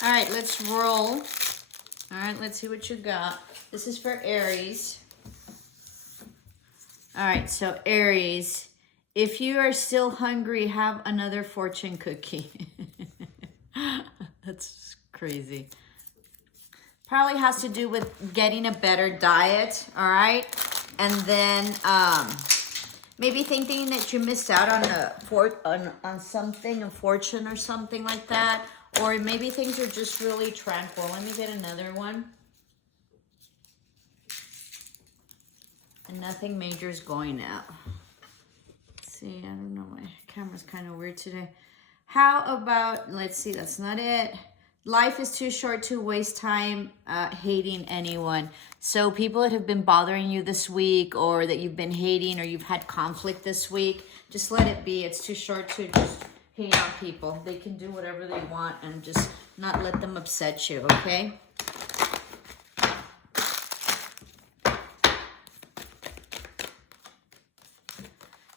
All right, let's roll. All right, let's see what you got. This is for Aries. All right, so Aries, if you are still hungry, have another fortune cookie. That's crazy. Probably has to do with getting a better diet, all right? And then maybe thinking that you missed out on something, a fortune or something like that. Or maybe things are just really tranquil. Let me get another one. And nothing major is going out. Let's see, I don't know, my camera's kind of weird today. How about, let's see, that's not it. Life is too short to waste time hating anyone. So people that have been bothering you this week, or that you've been hating, or you've had conflict this week, just let it be. It's too short to just hate on people. They can do whatever they want and just not let them upset you, okay?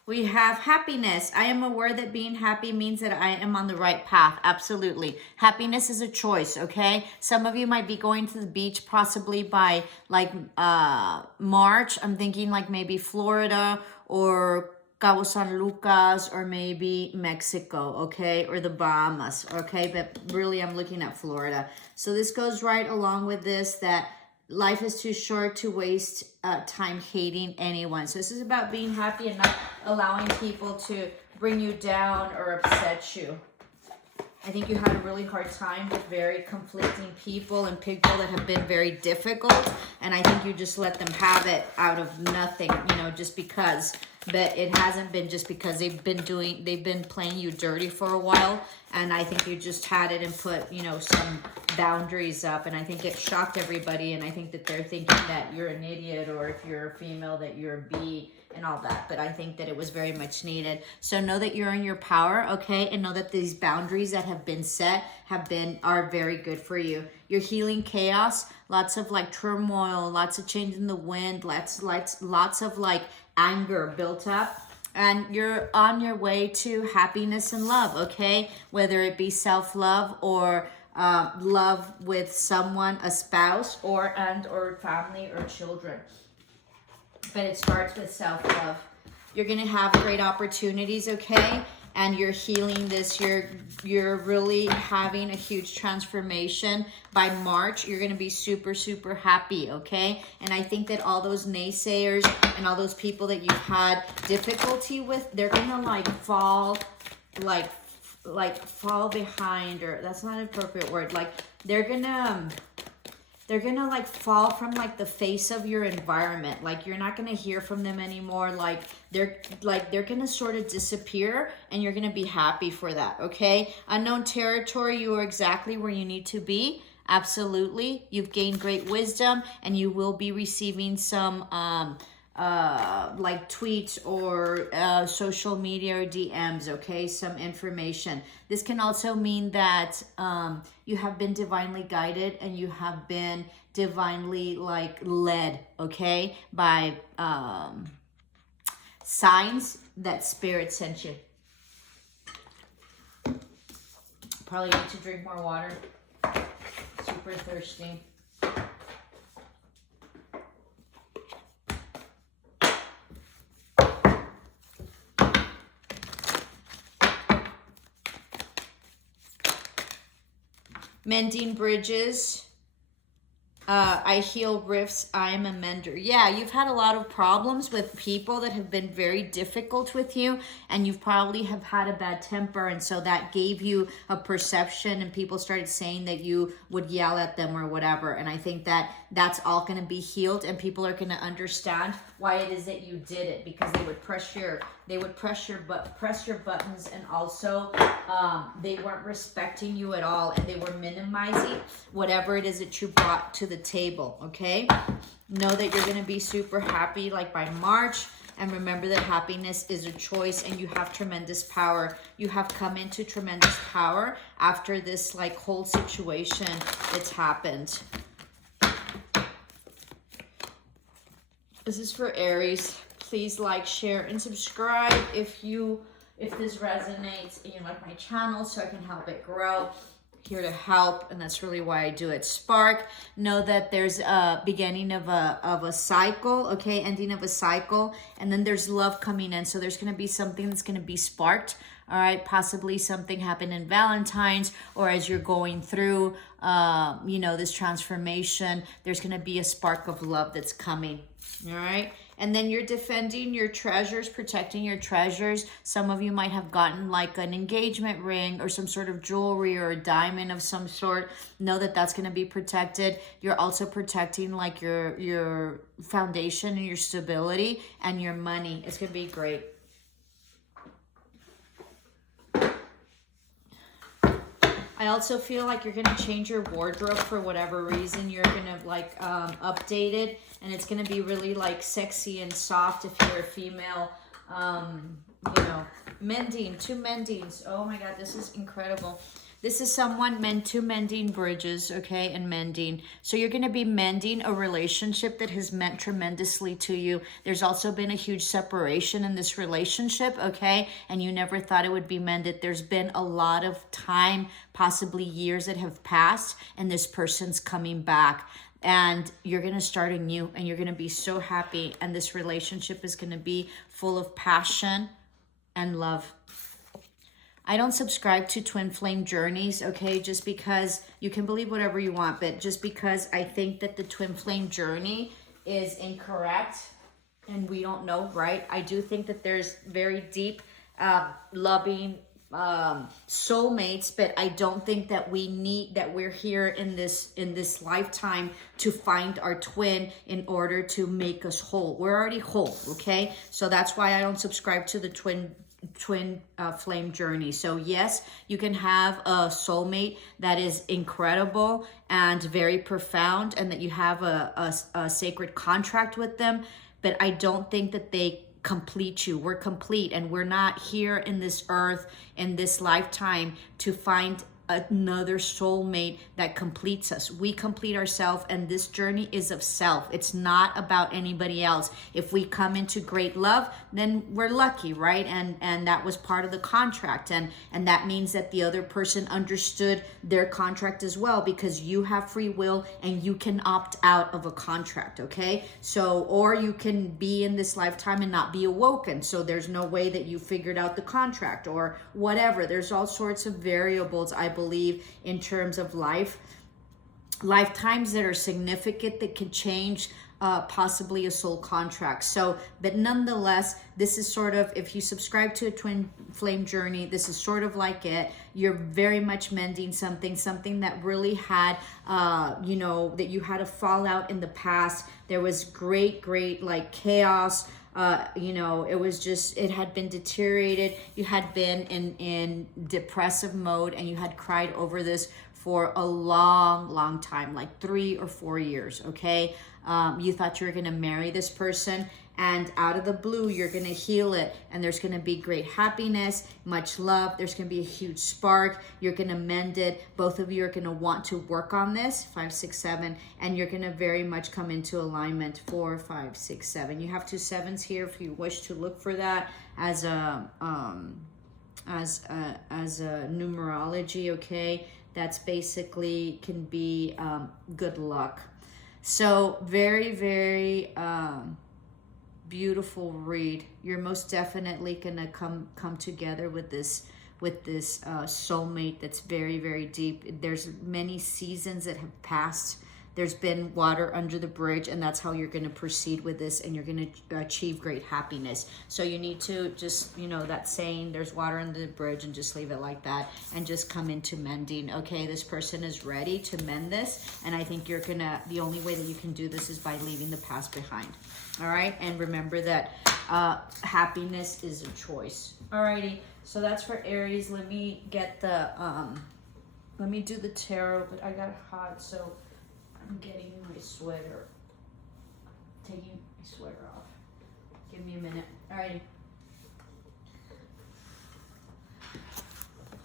We have happiness. I am aware that being happy means that I am on the right path. Absolutely. Happiness is a choice, okay? Some of you might be going to the beach possibly by like March. I'm thinking like maybe Florida or Cabo San Lucas or maybe Mexico, okay? Or the Bahamas, okay? But really I'm looking at Florida. So this goes right along with this, that life is too short to waste time hating anyone. So this is about being happy and not allowing people to bring you down or upset you. I think you had a really hard time with very conflicting people and people that have been very difficult. And I think you just let them have it out of nothing, you know, just because. But it hasn't been just because they've been playing you dirty for a while. And I think you just had it and put, you know, some boundaries up. And I think it shocked everybody. And I think that they're thinking that you're an idiot, or if you're a female that you're a B and all that. But I think that it was very much needed. So know that you're in your power, okay? And know that these boundaries that have been set are very good for you. You're healing chaos, lots of like turmoil, lots of change in the wind, lots of like anger built up. And you're on your way to happiness and love, okay? Whether it be self-love or love with someone, a spouse, or family or children. But it starts with self-love. You're going to have great opportunities, okay? And you're healing this. You're really having a huge transformation. By March, you're going to be super, super happy, okay? And I think that all those naysayers and all those people that you've had difficulty with, they're going to like fall behind, or that's not an appropriate word. Like they're gonna like fall from like the face of your environment. Like you're not gonna hear from them anymore. Like they're gonna sort of disappear, and you're gonna be happy for that, okay? Unknown territory, you are exactly where you need to be. Absolutely. You've gained great wisdom, and you will be receiving some like tweets or social media or DMs, okay? Some information. This can also mean that you have been divinely guided, and you have been divinely like led, okay? By signs that spirit sent you. Probably need to drink more water. Super thirsty. Mending bridges. I heal rifts. I am a mender. Yeah, you've had a lot of problems with people that have been very difficult with you, and you've probably have had a bad temper, and so that gave you a perception, and people started saying that you would yell at them or whatever. And I think that that's all going to be healed, and people are going to understand why it is that you did it, because they would press your buttons, and also they weren't respecting you at all, and they were minimizing whatever it is that you brought to the table, okay? Know that you're going to be super happy like by March, and remember that happiness is a choice, and you have tremendous power. You have come into tremendous power after this like whole situation that's happened. This is for Aries. Please like, share, and subscribe if this resonates and you like my channel, so I can help it grow. here to help, and that's really why I do it. Spark, know that there's a beginning of a cycle, okay, ending of a cycle, and then there's love coming in. So there's going to be something that's going to be sparked, all right, possibly something happened in Valentine's, or as you're going through, you know, this transformation, there's going to be a spark of love that's coming, all right. And then you're defending your treasures, protecting your treasures. Some of you might have gotten like an engagement ring or some sort of jewelry or a diamond of some sort. Know that that's going to be protected. You're also protecting like your foundation and your stability and your money. It's going to be great. I also feel like you're going to change your wardrobe for whatever reason. You're going to like update it, and it's going to be really like sexy and soft if you're a female. You know, mending, 2 mendings. Oh my God, this is incredible. This is someone mending bridges, okay, and mending. So you're going to be mending a relationship that has meant tremendously to you. There's also been a huge separation in this relationship, okay, and you never thought it would be mended. There's been a lot of time, possibly years that have passed, and this person's coming back. And you're going to start anew, and you're going to be so happy, and this relationship is going to be full of passion and love. I don't subscribe to twin flame journeys, okay, just because you can believe whatever you want, but just because I think that the twin flame journey is incorrect and we don't know, right? I do think that there's very deep, loving soulmates, but I don't think that we're here in this lifetime to find our twin in order to make us whole. We're already whole, okay? So that's why I don't subscribe to the twin flame journey. So yes, you can have a soulmate that is incredible and very profound, and that you have a sacred contract with them, but I don't think that they complete you. We're complete, and we're not here in this earth in this lifetime to find another soulmate that completes us. We complete ourselves, and this journey is of self. It's not about anybody else. If we come into great love, then we're lucky, right? And that was part of the contract, and that means that the other person understood their contract as well, because you have free will and you can opt out of a contract, okay? So, or you can be in this lifetime and not be awoken, so there's no way that you figured out the contract or whatever. There's all sorts of variables, I believe, in terms of lifetimes that are significant, that can change possibly a soul contract. So, but nonetheless, this is sort of, if you subscribe to a twin flame journey, this is sort of like it. You're very much mending something that really had, you know, that you had a fallout in the past. There was great like chaos. You know, it was just, it had been deteriorated. You had been in depressive mode, and you had cried over this for a long time, like 3 or 4 years, okay? You thought you were going to marry this person, and out of the blue, you're going to heal it, and there's going to be great happiness, much love. There's going to be a huge spark. You're going to mend it. Both of you are going to want to work on this, 5, 6, 7, and you're going to very much come into alignment, 4, 5, 6, 7. You have 2 7s here if you wish to look for that as a numerology, okay? That's basically can be good luck. So very beautiful read. You're most definitely gonna come together with this soulmate that's very deep. There's many seasons that have passed. There's been water under the bridge, and that's how you're going to proceed with this, and you're going to achieve great happiness. So you need to just, you know, that saying, there's water under the bridge, and just leave it like that and just come into mending. Okay, this person is ready to mend this, and I think the only way that you can do this is by leaving the past behind. All right, and remember that happiness is a choice. Alrighty, so that's for Aries. Let me get the, let me do the tarot, but I got hot, so I'm getting my sweater, taking my sweater off. Give me a minute. Alrighty.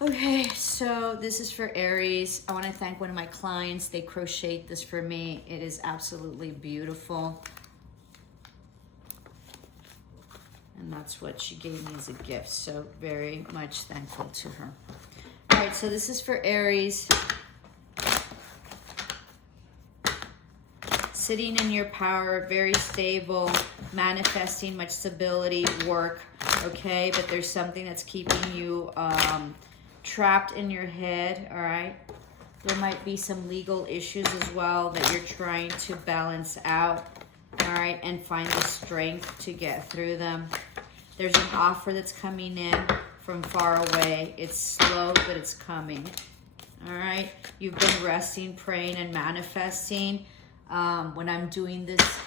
Okay, so this is for Aries. I want to thank one of my clients. They crocheted this for me. It is absolutely beautiful. And that's what she gave me as a gift. So very much thankful to her. right, so this is for Aries. Sitting in your power, very stable, manifesting much stability, work, okay? But there's something that's keeping you trapped in your head, all right? There might be some legal issues as well that you're trying to balance out, all right? And find the strength to get through them. There's an offer that's coming in from far away. It's slow, but it's coming, all right? You've been resting, praying, and manifesting. When I'm doing this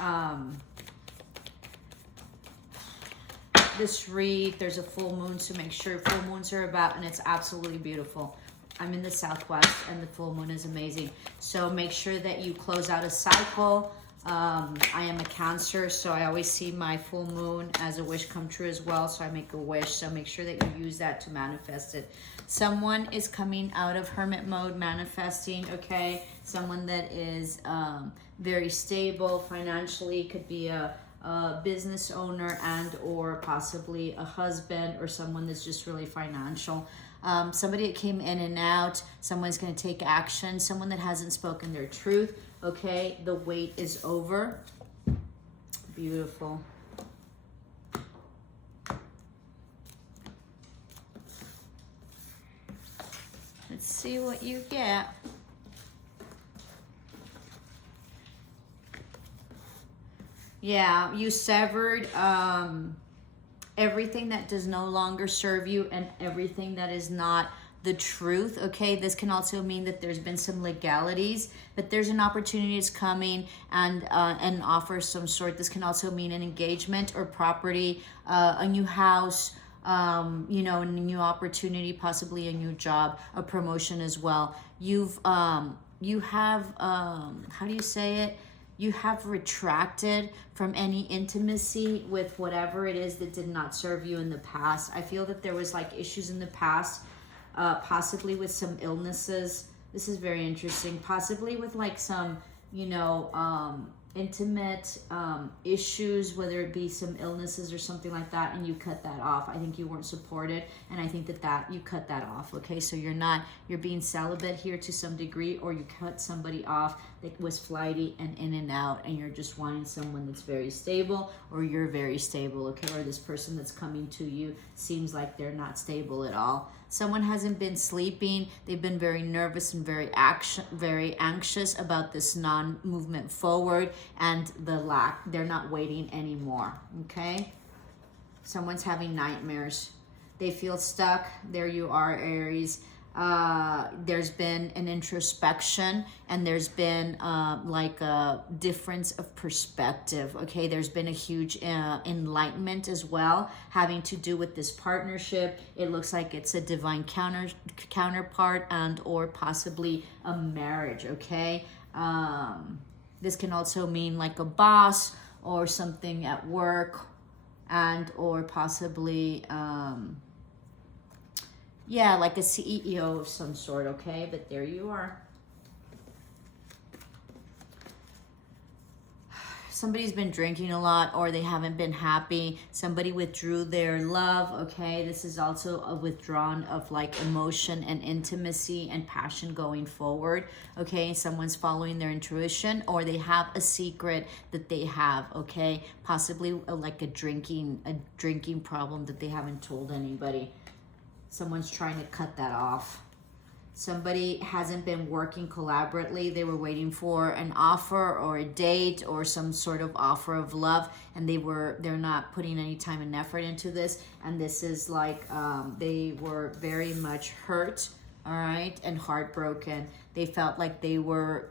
this read, there's a full moon, so make sure full moons are about, and it's absolutely beautiful. I'm in the Southwest and the full moon is amazing. So make sure that you close out a cycle. I am a Cancer, so I always see my full moon as a wish come true as well. So I make a wish, so make sure that you use that to manifest it. Someone is coming out of hermit mode, manifesting, okay? Someone that is very stable financially, could be a business owner and or possibly a husband or someone that's just really financial. Somebody that came in and out, someone's going to take action, someone that hasn't spoken their truth, okay? The wait is over. Beautiful. Let's see what you get. Yeah, you severed everything that does no longer serve you and everything that is not the truth, okay? This can also mean that there's been some legalities, but there's an opportunity that's coming and an offer of some sort. This can also mean an engagement or property, a new house, you know, a new opportunity, possibly a new job, a promotion as well. You have, how do you say it? You have retracted from any intimacy with whatever it is that did not serve you in the past. I feel that there was like issues in the past, possibly with some illnesses. This is very interesting. Possibly with like some, you know, intimate issues, whether it be some illnesses or something like that, and you cut that off. I think you weren't supported, and I think that you cut that off, okay? So you're being celibate here to some degree, or you cut somebody off that was flighty and in and out, and you're just wanting someone that's very stable, or you're very stable, okay? Or this person that's coming to you seems like they're not stable at all. Someone hasn't been sleeping. They've been very nervous and very anxious about this non-movement forward and they're not waiting anymore, okay? Someone's having nightmares. They feel stuck. There you are, Aries. There's been an introspection and there's been like a difference of perspective, okay? There's been a huge enlightenment as well, having to do with this partnership. It looks like it's a divine counterpart and or possibly a marriage, okay? This can also mean like a boss or something at work and or possibly yeah, like a CEO of some sort, okay? But there you are. Somebody's been drinking a lot or they haven't been happy. Somebody withdrew their love, okay? This is also a withdrawn of like emotion and intimacy and passion going forward, okay? Someone's following their intuition or they have a secret that they have, okay? Possibly like a drinking problem that they haven't told anybody. Someone's trying to cut that off. Somebody hasn't been working collaboratively. They were waiting for an offer or a date or some sort of offer of love, and they're not putting any time and effort into this. And this is like they were very much hurt, all right, and heartbroken. They felt like they were,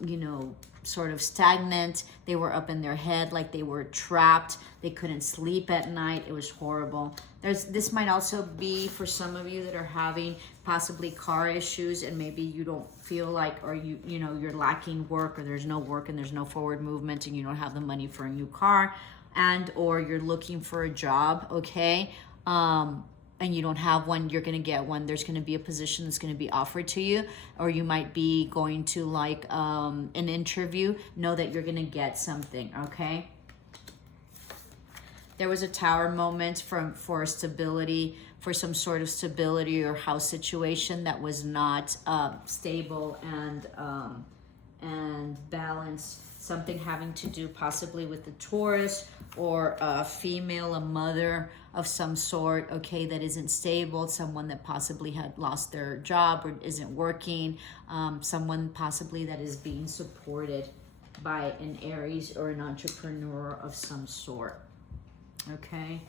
you know, sort of stagnant. They were up in their head, like they were trapped. They couldn't sleep at night. It was horrible. This might also be for some of you that are having possibly car issues and maybe you don't feel like, or you know, you're lacking work or there's no work and there's no forward movement and you don't have the money for a new car and or you're looking for a job, okay? And you don't have one, you're going to get one. There's going to be a position that's going to be offered to you, or you might be going to like an interview. Know that you're going to get something, okay? There was a tower moment for stability, for some sort of stability or house situation that was not stable and balanced. Something having to do possibly with the Taurus, or a female, a mother of some sort, okay, that isn't stable, someone that possibly had lost their job or isn't working, someone possibly that is being supported by an Aries or an entrepreneur of some sort, okay?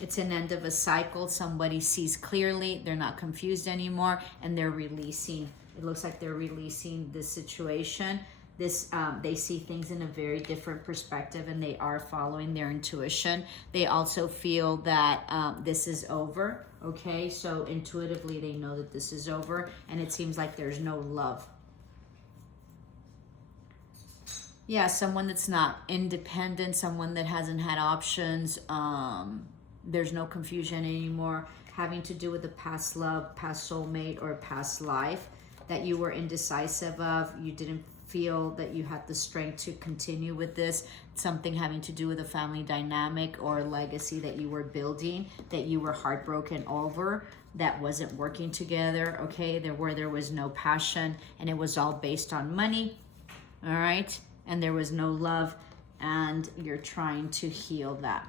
It's an end of a cycle. Somebody sees clearly, they're not confused anymore, and they're releasing. It looks like they're releasing this situation. They see things in a very different perspective, and they are following their intuition. They also feel that this is over, okay? So intuitively, they know that this is over, and it seems like there's no love. Yeah, someone that's not independent, someone that hasn't had options. There's no confusion anymore having to do with a past love, past soulmate, or past life that you were indecisive of. You didn't feel that you had the strength to continue with this. Something having to do with a family dynamic or legacy that you were building, that you were heartbroken over, that wasn't working together, okay? Where there was no passion, and it was all based on money, all right? And there was no love, and you're trying to heal that.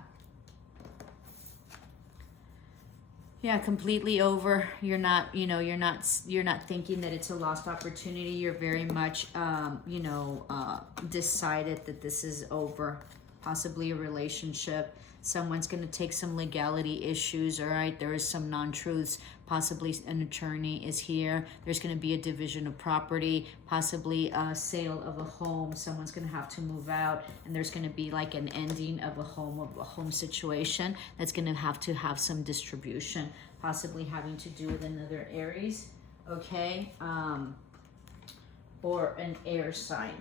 Yeah, completely over. You're not, you're not thinking that it's a lost opportunity. You're very much, decided that this is over. Possibly a relationship. Someone's going to take some legality issues, all right? There is some non-truths. Possibly an attorney is here. There's going to be a division of property, possibly a sale of a home. Someone's going to have to move out, and there's going to be like an ending of a home situation that's going to have some distribution, possibly having to do with another Aries, okay? Or an air sign.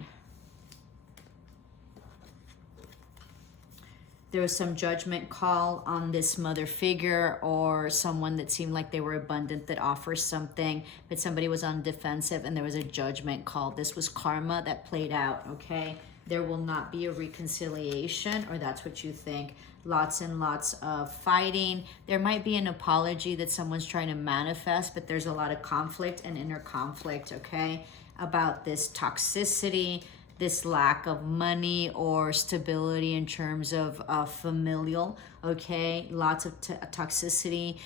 There was some judgment call on this mother figure, or someone that seemed like they were abundant that offers something, but somebody was on defensive and there was a judgment call. This was karma that played out, okay? There will not be a reconciliation, or that's what you think. Lots and lots of fighting. There might be an apology that someone's trying to manifest, but there's a lot of conflict and inner conflict, okay? About this toxicity, this lack of money or stability in terms of familial, okay? Lots of toxicity,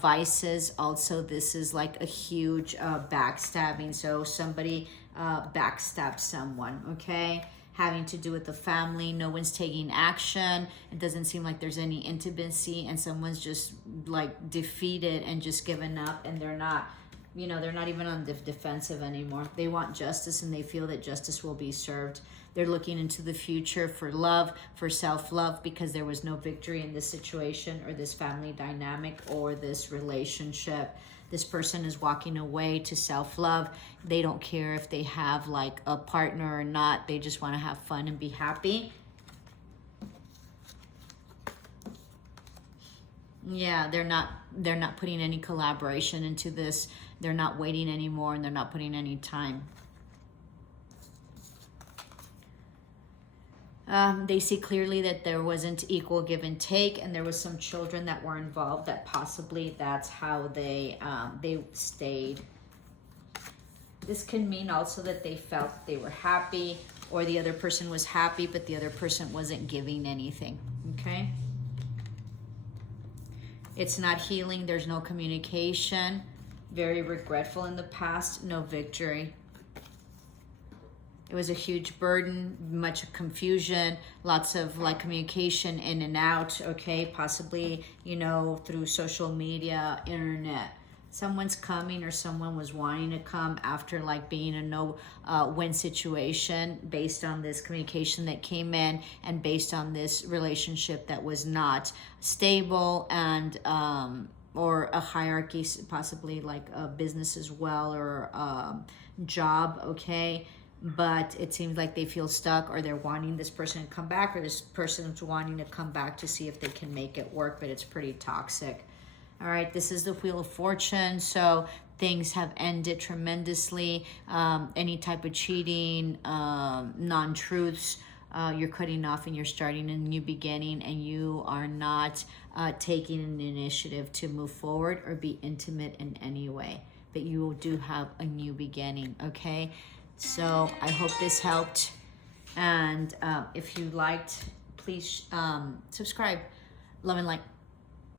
vices. Also, this is like a huge backstabbing. So somebody backstabs someone, okay? Having to do with the family. No one's taking action. It doesn't seem like there's any intimacy, and someone's just like defeated and just given up, and they're not, they're not even on the defensive anymore. They want justice, and they feel that justice will be served. They're looking into the future for love, for self-love, because there was no victory in this situation or this family dynamic or this relationship. This person is walking away to self-love. They don't care if they have like a partner or not. They just want to have fun and be happy. Yeah, they're not putting any collaboration into this. They're not waiting anymore, and they're not putting any time. They see clearly that there wasn't equal give and take, and there was some children that were involved, that possibly that's how they stayed. This can mean also that they felt that they were happy, or the other person was happy, but the other person wasn't giving anything, okay? It's not healing. There's no communication. Very regretful in the past. No victory. It was a huge burden, much confusion, lots of like communication in and out, okay? Possibly, through social media, internet. Someone's coming, or someone was wanting to come after like being a no-win situation based on this communication that came in, and based on this relationship that was not stable, and or a hierarchy, possibly like a business as well, or job, okay? But it seems like they feel stuck, or they're wanting this person to come back, or this person's wanting to come back to see if they can make it work, but it's pretty toxic. All right, this is the Wheel of Fortune, so things have ended tremendously. Any type of cheating, non-truths, you're cutting off and you're starting a new beginning, and you are not taking an initiative to move forward or be intimate in any way. But you do have a new beginning, okay? So I hope this helped. And if you liked, please subscribe. Love and light.